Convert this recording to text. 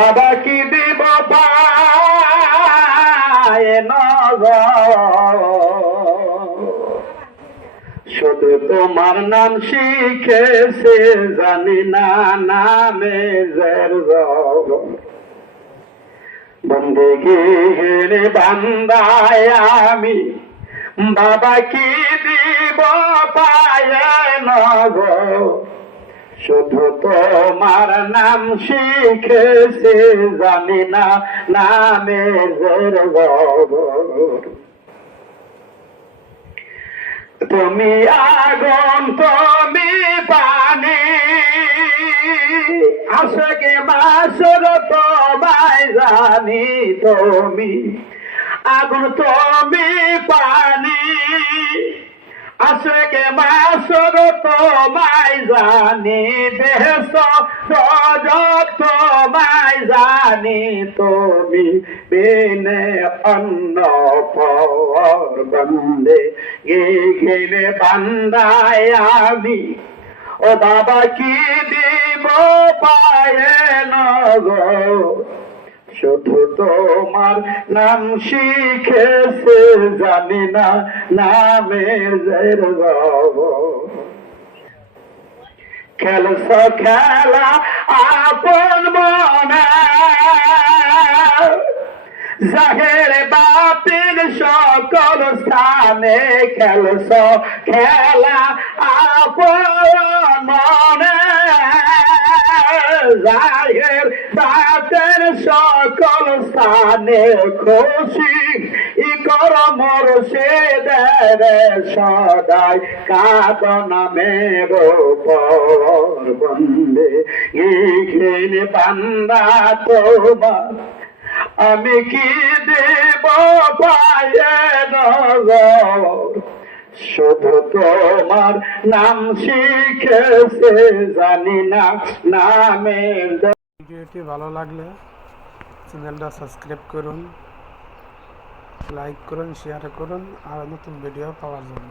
বাবা কি দিব পায় নগর, শুধু তোমার নাম শিখেছে জানি না নামে বন্দেগীর বান্দায় আমি বাবা কি দিব পায় নগর, শুধু তোমার নাম শিখেছে জানি না নামে তুমি আগুন তুমি পানি আশকে মাসর তোমায় জানি, তুমি আগুন তুমি পানি আশকে মাসর তোমায় জানি, দেশ রজক তোমায় জানি, তুমি বিনে অন্য পর বন্দে গেলে বান্দায় আমি ও বাবা কি দিব পায় নগর, শুধু তোমার নাম শিখেছে জানি না নামের খেলছ খেলা আপন মনা জাহের বাতিল সকল স্থানে, খেলছ খেলা আপন মনে জাহের বাতিল সকল স্থানে, খুশি কর মোর সে দেরে সদাই কাদনা মেরো পর বন্দে গিখিন বান্দা তোমার আমি কি দেব পায় নগর, শুধু তোমার নাম শিখেছে জানি না নামের। ভিডিওটি ভালো লাগলে চ্যানেলটা সাবস্ক্রাইব করুন, লাইক করুন, শেয়ার করুন আর নতুন ভিডিও পাওয়ার জন্য।